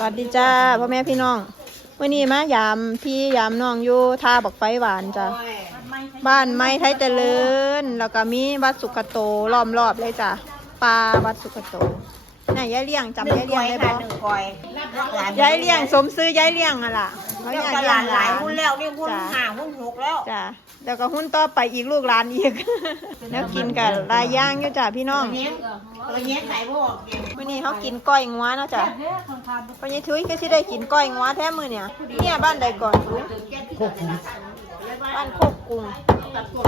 สวัสดีจ้าพ่อแม่พี่น้องวันนี้มายามพี่ยามน้องอยู่ท่าบักไฟหวานจ้ะบ้านไม้ไทยเจริญ แล้วก็มีวัดสุขโตล้อมรอบเลยจ้ะปลาวัดสุขโตนี่ยายเลี้ยงจำยายเลี้ยงได้ค่ะปะหนึ่งกอยยายเลี้ยงสมซื้อยายเลี้ยงอะล่ะเขาเรียกอยากว่าหเลี้ยลางนหหลาลายนหุ้นแล้วนี่หุ้นจ้ะห้าหุ้นหกแล้วจ้ะ แล้วก็หุ้นต่อไปอีกลูกหลานอีก แล้วกินกับลายย่างอยู่จ้ะพี่น้องเนี้ยตัวเนี้ยใส่พวกเด็กวันนี้เขากินก้อยงัวเนาะจ้ะปัญญาทุยก็สิได้กินก้อยงัวแท้มือเนี่ย เนี่ยบ้านใดก่อนลุงบ้านโคกกรุงตำบักหุ่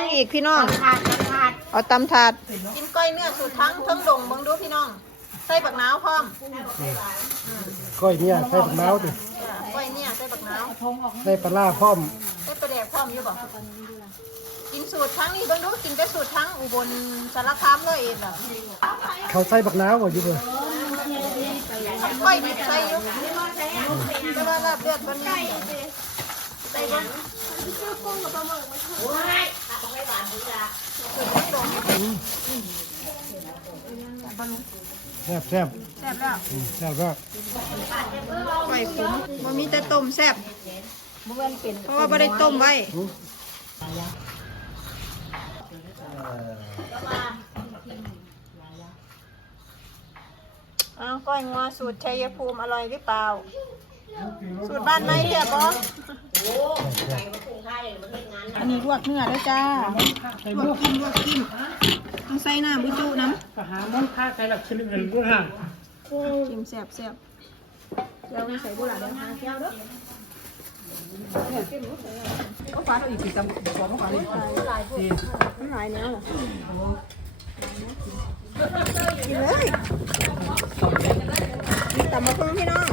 งอีกพี่น้องขาดขาดเอาตำถาด กินก้อยเนื้อสูตรทั้งเทั้งดงเบังดูพี่น้อง ใส่บักนาวพร้อม ก้อยเนี่ยใส่ผักน้าวดิก้อยเนี่ยใส่บักนาวใส่ปลาร้าพร้อมใส่ปลาแดกพร้อมอยู่บ่กินสูตรทั้งนี่เบังดูกินแต่สูตรทั้งอุบลสารคามเลยแบบเขาใส่ผักน้าวบ่อยู่เลยก้อยดิบใส่อยู่เวลาลาบเลือดมันใส่บ่แซ่บแซ่บแซ่บแล้วอืมแซ่บมากก้อยขมบ่มีแต่ต้มแซ่บ เพราะว่าบ่ได้ต้มไว้อ้าวก้อยงัวสูตรชัยภูมิอร่อยหรือเปล่า สูตรบ้านไหนเรียบบ่อันนี้ลวกเนื้อด้วยจ้าลวกกินลวกกินต้องใส่น้ำบุจุน้ำก็หาม้อนค่าใครหลักชลิมเลยด้วยฮะชิมแซ่บแซ่บเดี๋ยวไม่ใส่บุหรี่เดี๋ยวหาแก้วเด้อ ก็ฟ้าเราอีกกี่จำสองฟ้าเลยหลายพวกหลายแนวกินเลยมีตำมะพร้าวพี่น้อง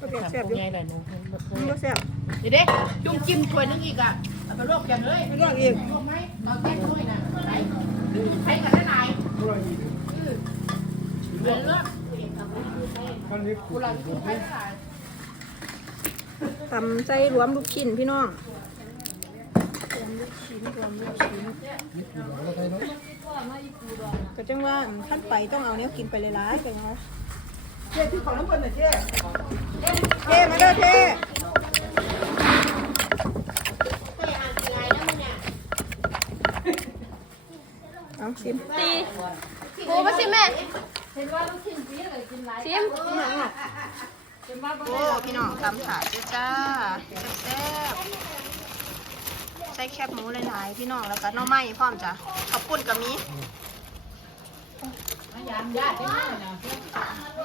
ก็เปรียบแซ่บอยู่มันก็แซ่บเดี๋ยวเด้จุ่มจิ้มถ้วยนึงอีกอะเอาไปลวกกันเลยไม่เลือกอีกลวกไหมตอนแก้ถ้วยน่ะไหนใช้กันได้ไหนเออเลือกมันนี่กูเราคือใช้ได้ไหนตำใส่รวมลูกชิ้นพี่น้องก็จังว่าขั้นไปต้องเอาเนี้ยกินไปเลยร้ายกันเนาะเจ๊ที่ของน้ำเพิ่นน่ะเจ๊เจ๊มาเด้อเจ๊ เอาชิมโอ้มาสิแม่ชิมโอ้พี่น้องตำถาดจ้จ้าแซ่บๆใส่แคบหมูหลายๆพี่น้องแล้วก็หน่อไม้พร้อมจ้ะข้าวปุ้นก็มียามญาติได้ไหมนะ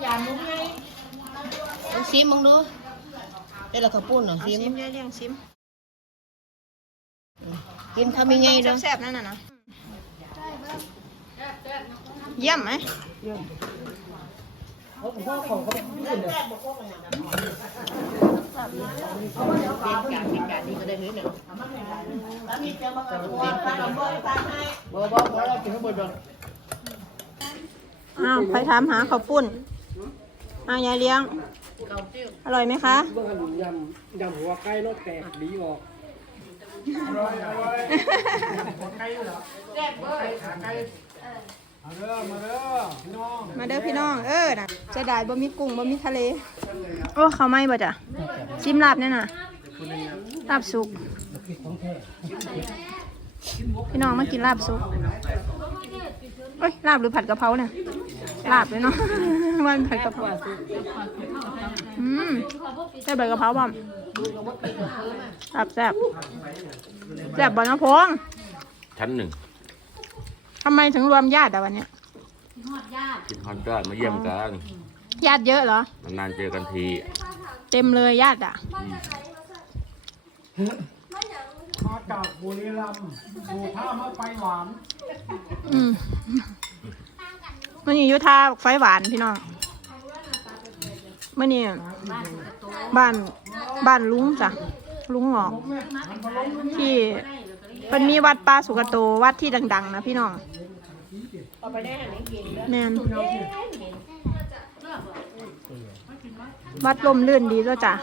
ยามมุ้งไงซิมมึงดูได้ละข้าวปุ้นเหรอเอาซิมชิมเรียงชิมกินทำยังไงเด้อแซ่บๆนั่นน่ะนะ เยี่ยมไหมการเหตุการณ์นี้ก็ได้เลยเนี่ยบ่บ่บ่เรากินข้าวบดบ่อ้าวไปถามหาข้าวปุ้นอ้าวยายเลี้ยง อร่อยไหมคะเมื่อหันยำยำหัวไก่รสแตกดีออก มาเด้อมาเด้อพี่น้องมาเด้อพี่น้องเออน่ะจะได้บ่มีกุ้งบ่มีทะเล โอ้เขาไม่บ่จ้ะชิมลาบเนี่ยน่ะลาบสุก พี่น้องมากินลาบสุกเอ้ยลาบหรือผัดกะเพราเนี่ย ลาบเลยเนาะ วันผัดกะเพราอืมใส่ใบกะเพราบ่อมลาบแซ่บแซ่บบ่น้องพงษ์ชั้นหนึ่งทำไมถึงรวมญาติอะวันเนี้ยกินฮอนด้ามาเยี่ยมกันญาติเยอะเหรอ นานๆเจอกันที เต็มเลยญาติอะมาจากบุรีรัมย์สู่ท่ามาไปหวาน อืม มันอยู่อยุทาไฟหวานพี่น้องมันนี่บ้านบ้านลุงจ้ะลุงหงอก ที่มันมีวัดป่าสุกโตวัดที่ดัง ๆ นะพี่น้องแม่นวัดลมลื่นดีด้วจ้ะ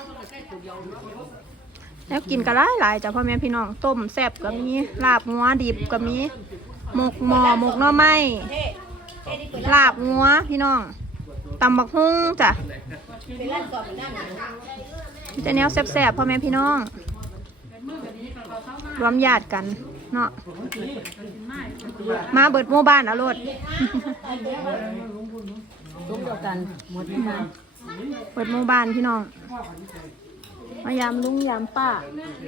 แล้วกินก็หลายหลายจ้ะพ่อแม่พี่น้องต้มแซ่บก็มีลาบงัวดิบก็มีหมกหมอหมกหน่อไม้ ลาบงัวพี่น้องตำบักฮุ้งจ้ะมีแต่แนวแซ่บๆพ่อแม่พี่น้อง รวมญาติกันเนาะมาเบิดหมู่บ้านเอาโลดทุกเดียวกันหมดที่มาเปิดหมู่บ้านพี่น้องมายามลุงยามป้า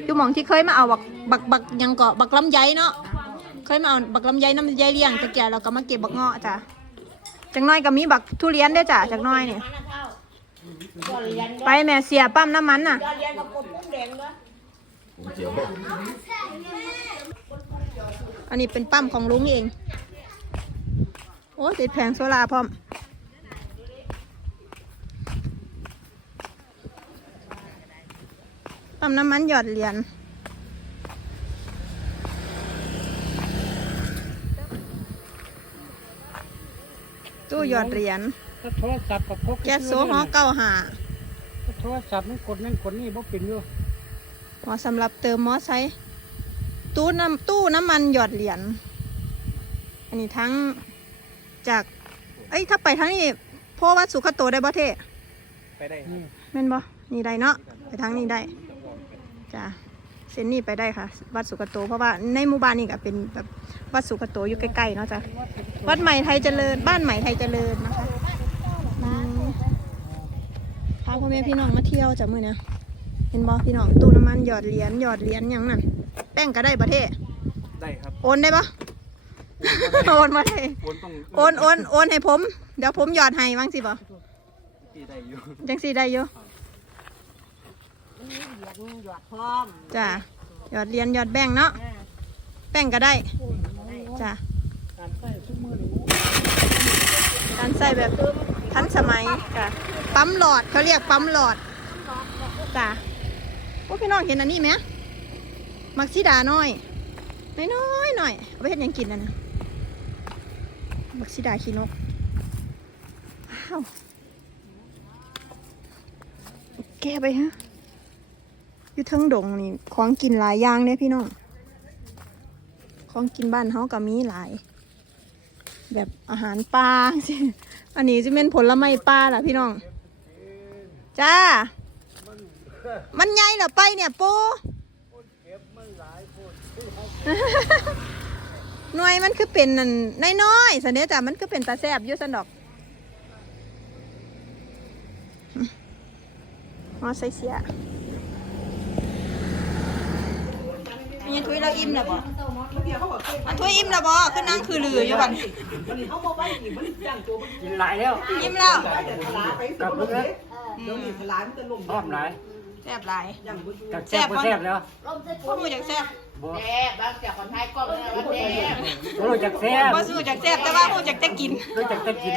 จุหมองที่เคยมาเอาบักบักบักยังเกาะบักลำไยเนาะ เคยมาเอาบักลำไยน้ำไยเลี้ยงตะแก่เราก็มาเก็บบักเงาะจ้ะจังน้อยก็มีบักทุเรียนได้จ้ะจักน้อยเนี่ยไปแม่เสียปั๊มน้ำมันน่ะอันนี้เป็นปั๊มของลุงเอง โอ้ติดแผงโซลาพร้อมปั๊มน้ำมันหยอดเหรียญ ตู้หยอดเหรียญถ้าโทรศัพท์กับพกแก๊สโซฮอเก้าหาถ้าโทรศัพท์มันกดนั่นกดนี่บ่เป็นอยู่หัวสำหรับเติมมอไซค์ตู้น้ำตู้น้ำมันหยอดเหรียญอันนี้ทั้งจากเอ้ยถ้าไปทั้งนี้พ่อวัดสุขโตได้บ่เท่ไปได้ครับแม่นบ่นี่ได้เนาะไปทางนี้ได้จ้ะเส้นนี้ไปได้ค่ะ วัดสุขโต เพราะว่าในหมู่บ้านนี่ก็เป็นแบบ วัดสุขโตอยู่ใกล้ๆเนาะจ้ะวัดใหม่ไทยเจริญ บ้านใหม่ไทยเจริญนะคะอืมพาพ่อแม่พี่น้องมาเที่ยวจ้ะมื้อเนี้ยเห็นบ่พี่น้องตู้น้ำมันหยอดเหรียญหยอดเหรียญหยังนั่นแป้งก็ได้ประเทศได้ครับโอนได้ปะโอนมาได้วนต้องโอนโอนโอนให้ผม เดี๋ยวผมหยอดให้บ้างสิบ่ที่ได้อยู่จังสีได้อยู่หยอดพร้อมจ้ะหยอดเหรียญหยอดแบ่งค์เนาะแป้งก็ได้ จ้ะการใช้ทุกมือหนูการใส่แบบทันสมัยจ้ะปั๊มหลอดเขาเรียกปั๊มหลอดจ้ะโอ้พี่น้องเห็นอันนี้ไหมมักซิดาน้อยน้อยๆหน่อยเอาไปเห็นยังกินนั่นนะมักซิดาขี้นกว้าวแกไปฮะอยู่เทิงดงนี่ของกินหลายอย่างเนี่ยพี่น้อง ของกินบ้านเฮาก็มีหลาย แบบอาหารปลาสิอันนี้จะเป็นผลไม้ปลาล่ะพี่น้อง จ้า มันใหญ่เหรอไปเนี่ยปูหน่วยมันคือเป็นนั่นน้อยๆสันเดียจ้ะมันคือเป็นตาแซบอยู่สันดอกมอใส่เสีย มีถ้วยเราอิ่มแล้วบ่อันถ้วยอิ่มแล้วบ่คือนั่งคือลืออยู่บัดกินหลายแล้วยิ้มแล้วกลับลูกนะพร้อมหลายแซ่บหลายจากแซ่บก็แซ่บแล้วพวกมูจากแซ่บบ่แซ่บางจากคนไทยกล้องเนี่ยว่าแซ่บรู้จักแซ่บบ่สู้จากแซ่บแต่ว่ามูจากจะกินรู้จักจะกิน